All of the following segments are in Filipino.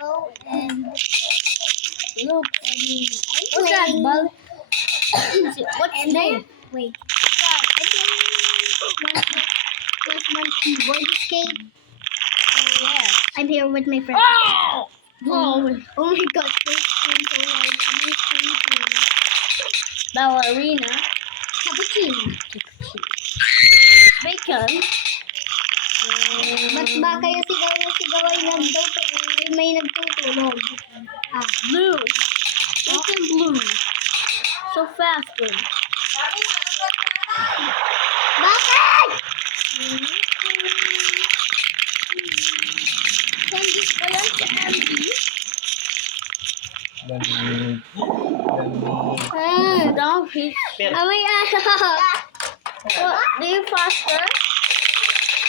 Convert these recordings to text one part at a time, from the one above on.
yellow and Look. what's that, Bal? What's And name? then, wait. I'm playing one keyboard escape. Yeah. I'm here with my friend. Oh! Oh, No. oh my god, this is so loud. I'm sleeping. Ballerina. Cappuccino. Bacon. Ba't ba kayo sigaw ay may nagtutulog? Ah, Blue. Bacon blue. So faster. bakit? Candy pa yan, candy. Down his. Amoy aso. What? Do you faster?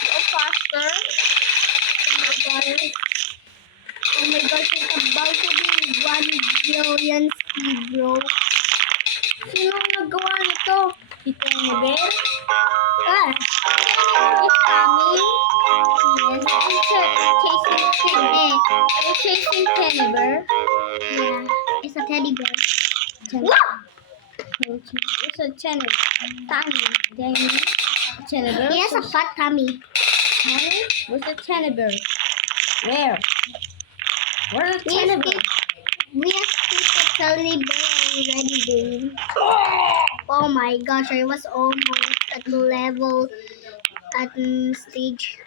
Go faster. Oh my gosh, it's about to be 1 billion speed, bro. Sino ang nagawa nito? Si Tenebel? Ah, Is coming? yes. Chasing Tenebel. You're chasing Tenebel? Yeah, it's a teddy bear. It's a Tenebel. Tenebel? He has a fat tummy. Where's the Tenebel? Where? Where's the We Tenebel? escaped the teddy bear already, dude. Oh my gosh, I was almost at level at stage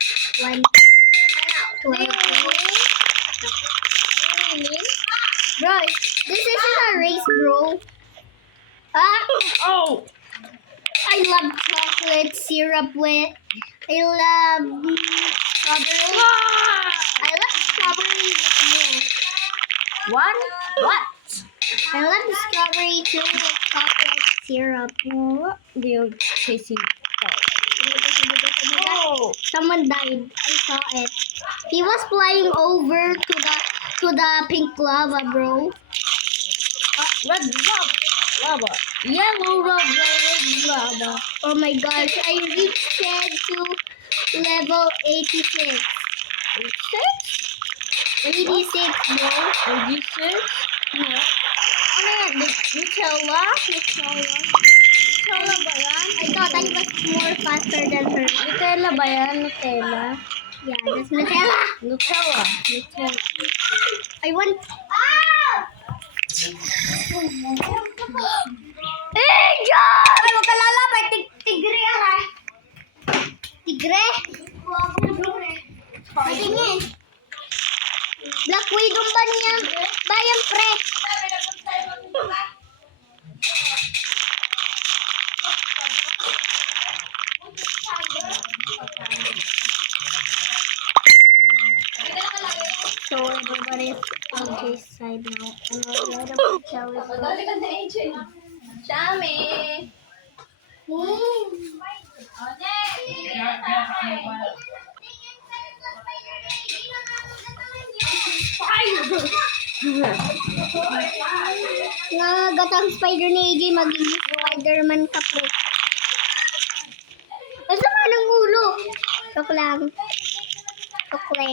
1. 12. Bro, this isn't a race, bro. Ah, Oh! I love chocolate syrup with. I love strawberry. I love strawberry with milk. What? What? I love the strawberry too with chocolate syrup. What? You're chasing. Oh, someone died. I saw it. He was flying over to the pink lava, bro. Red lava. Lava. Yellow lava. Red lava. Oh my gosh, I reached to level 86. 86, bro. 86? No. Ano yan? Nutella? Nutella ba yan? I thought I was more faster than her. Nutella ba yan? Nutella? Yeah, that's Nutella. Nutella. I want. Hey, John! Ay, huwag ka lalabay. Tigre yan, ha? Tigre? Patingin. Black Widow ba niya? Bayan, pre. So everybody's on this side now. And I'll let them tell it. Shami! Nagatang spider ni AJ maging Spider-Man ka pre. Ang sama ng ulo. Joke lang. Joke lang.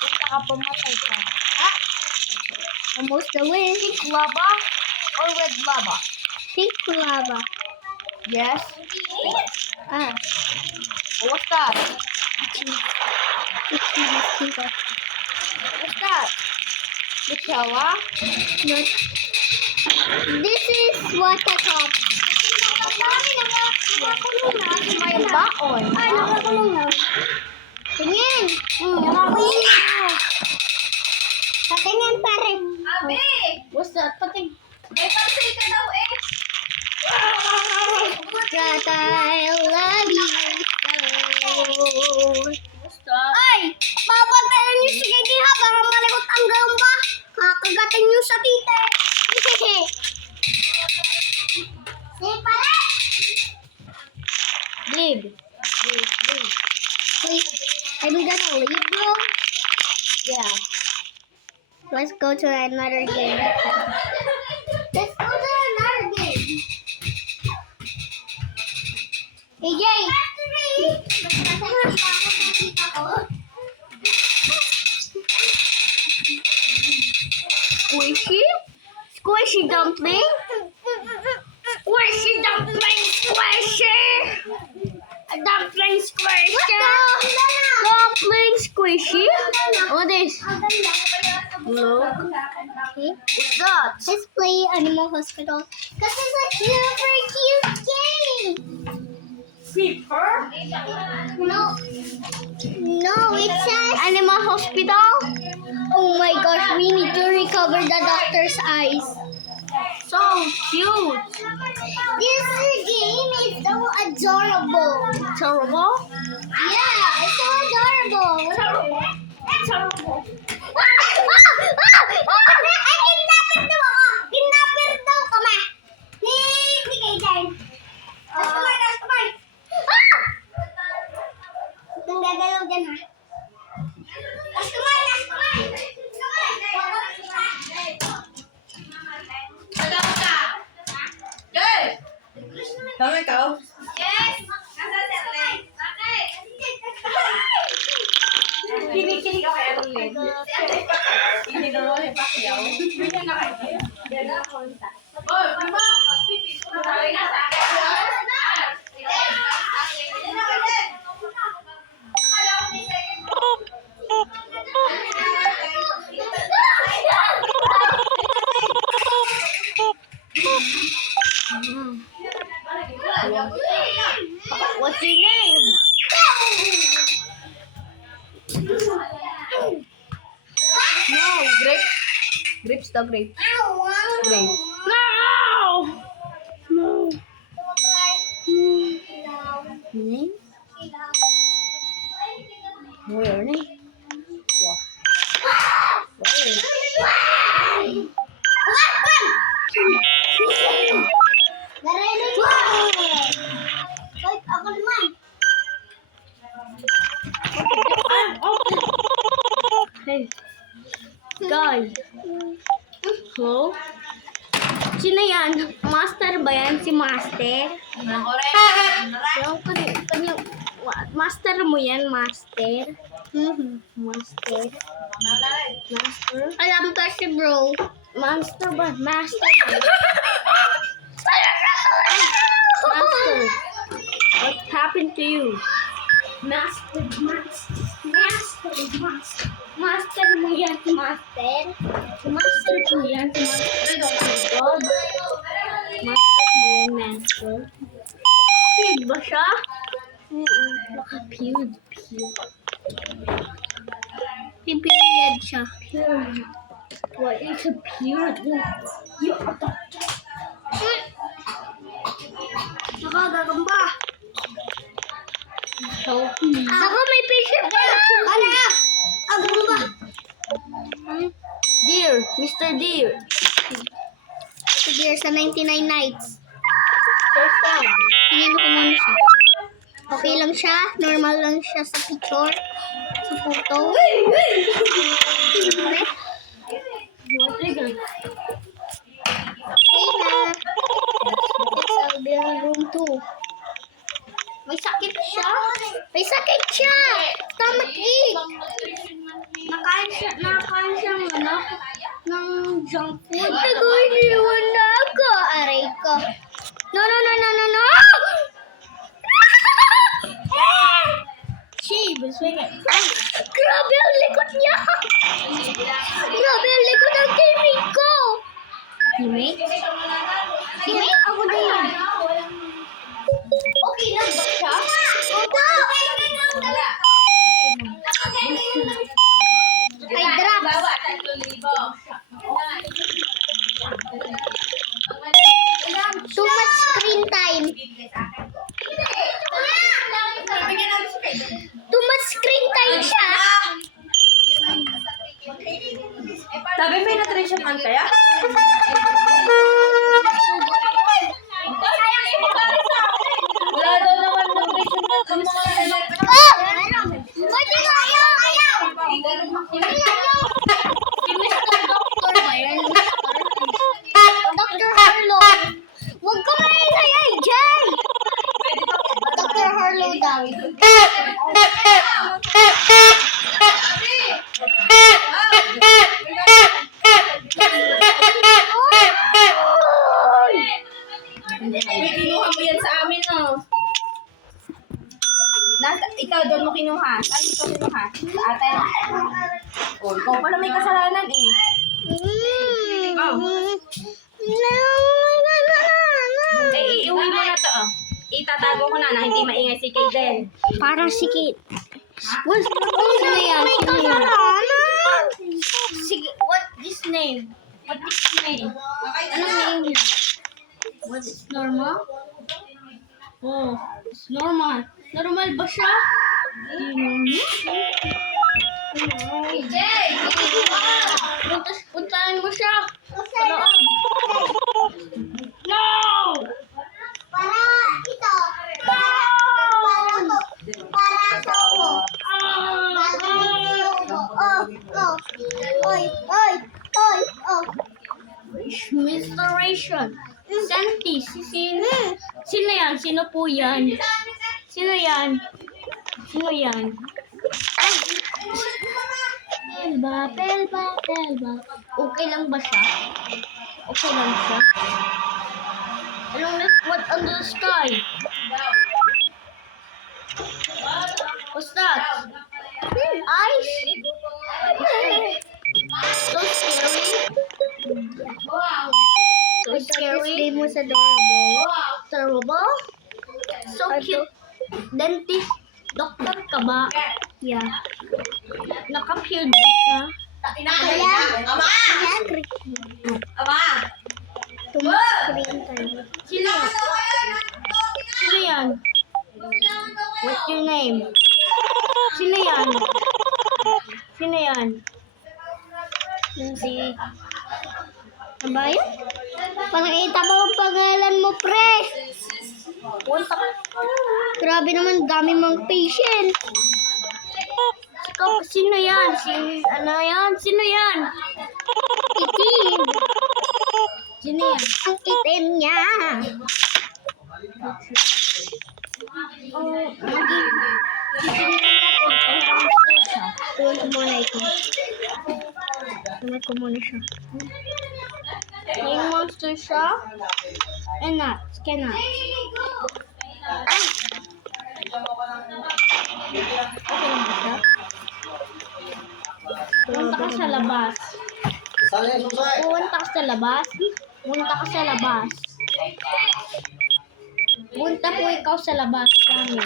Basta ka pumatay ka. Ah! Almost the win. Pink lava or red lava? Pink lava. Yes. Ah. What's that? What's that? Nutella? Not. This is what I thought. May baon. Ay, nakakulong na. Tingin. Nakakulong na. Patingin pare. Abi! What's that? Pating. May pansay ka daw eh. That I love you so. What's that? Ay! Papantayan niyo si Gigi ha. Baka maligot ang gamba. Kakagatin niyo sa tite. Sige pare. Big. Wait, I'm gonna leave, bro. Yeah. Let's go to another game. Let's go to another game. Hey, Jay. Squishy? Squishy dumpling? Squishy dumpling, squishy! A dumpling squishy! Dumpling squishy? What is? Look. Okay. What's that? Let's play Animal Hospital. Because it's a super cute game. Creeper? No. No, it says... Animal hospital? Oh my gosh, we need to recover the doctor's eyes. So cute. This game is so adorable. Terrible? Yeah, it's so adorable. Terrible. Kidnapper daw ako! Kidnapper daw ka, ma! Hindi kayo dyan. Customer! Huwag kang gagalaw dyan, ha? Customer! Tama ikaw? Kinikilig ako kay Arlene. Hindi na mo yung pakiyaw. Hindi na kayo. Oh, mama! What's your name? No, grape. Grapes the grape. Grape. No! No. Name? Where name? Wait, ako naman. Hey. Guys. Hello? Sino yan? Master ba yan? Si Master? Yung kanyang... Master mo yan, Master? Master? Master? Alam ko si bro. Master ba? Master ba? Master. What happened to you? Master mo yan, si Master. Master po yan. Master. God. Master mo yan, Master. Nakapiyod ba siya? Nakapiyod. Period siya. Period. What is a period? You are the... Nakagagamba. Help me. Ako may patient pa. Ano na? Agamba. Dear, Mr. Dear. Sige, sa 99 nights. So sad. Tingnan ko muna siya. Okay lang siya. Normal lang siya sa picture. Sa photo. What is it? Okay na. Let's be in room 2. May sakit siya. May sakit siya. Stomach ache. Nakain siya ng ano? Ng junk food. Nag-iwan na ako. Aray ko. No. Shave, swing it. Grabe ang likod niya. Grabe ang likod ng teammate ko. Teammate? Teammate? Ako na yun. Okay na ba siya? Opo. Ay, drops. Too much screen time. Too much screen time siya. Sabi may nutrition man kaya? Wala daw naman nutrition man kung mga Oh! Pwede ko ayaw! Si Mr. Doctor ba yan? Dr. Harlow. Huwag ka maingay, AJ! Dr. Harlow daw. ha. Sa ate. Oh, ikaw pala may kasalanan eh. Eh, iuwi mo na to, oh. Itatago ko na hindi maingay si Kaden. Parang si Kate. Sino yan? Sino yan? Sige, what this name? What is name? Anong name? What is normal? Oh, it's normal. Normal ba siya? Hindi normal. Puntahan mo siya. Sa loob. No! Para ito. Para sa ulo. Menstruation. Santi, sino yan? Sino po yan? Sino yan? Sino yan? Pelba. Okay lang ba siya? Okay lang siya? What under the sky? What's that? Ice? So scary. So scary. Name was adorable. Terrible. So cute. Dentist. Doktor ka ba? Yeah. Naka-period ba ka? Ama! Ama! Screen time. Sino? Sino yan? What's your name? Sino yan? Sino yan? Si... Ano ba yun? Pakita mo ang pangalan mo, pre. Punta ka. Grabe naman, dami mong patient. Sino yan? Ano yan? Sino yan? Itim. Sino yan? Ang itim niya. Tuwan ko muna ito. Tuwan ko muna siya. May monster siya? Cannot. Okay lang ba siya? Punta ka sa labas. Punta ka sa labas. Punta ka sa labas. Punta po ikaw sa labas. Kami.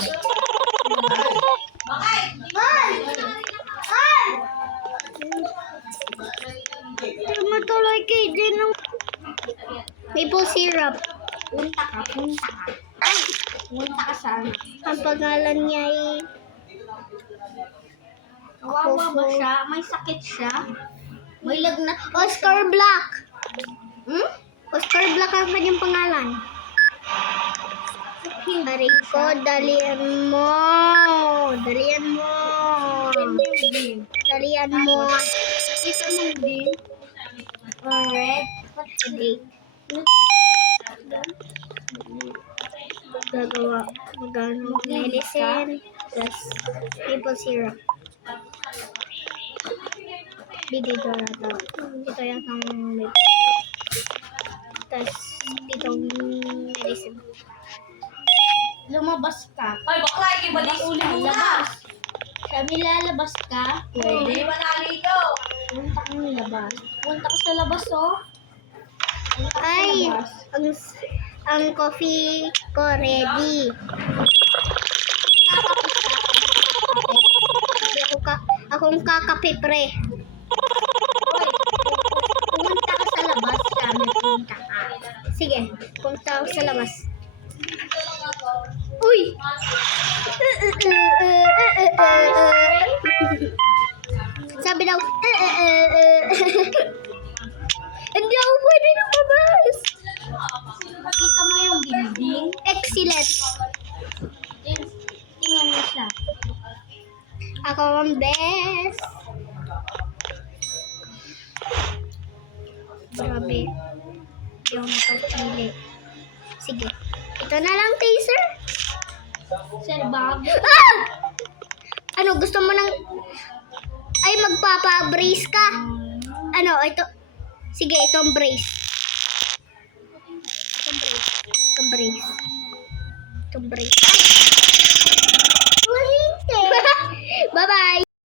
Matuloy kayo din ng maple syrup. Punta ka. Punta ka sa Ang pangalan niya ay Kawawa ba siya? May sakit siya? May lagnat. Oscar Black. Hmm? Oscar Black ang kanyang pangalan. Aray ko, dalian mo. Dalian mo. Dalian mo. Ito mo din. Alright. What's the date? Gagawa. Magano. Medicine. Plus maple syrup. Dito yata. Dito yata ang tapos ditong medicine. Lumabas ka. Ay, bakla, iba di uli mo na. Labas. Sabi lalabas ka. Hindi Pwede. ba nalito? Punta kang labas. Punta ka sa labas, oh. Punta ka sa Ay, labas. ang coffee ko ready. Akong kakape pre. Pumunta ka sa labas. Sabi, punta ka. Sige, punta ako sa labas. Uy! Sabi daw, hindi ako pwede lumabas. Makita mo yung building. Excellent. Tingnan mo siya. Ako ang best. Grabe. Hindi ako makapili. Sige. Ito na lang, taser. Sir Bob. Ah! Ano, gusto mo ng... Ay, magpapa-brace ka. Ano, ito... Sige, itong brace. Itong brace. Itong brace. Itong brace. Ay!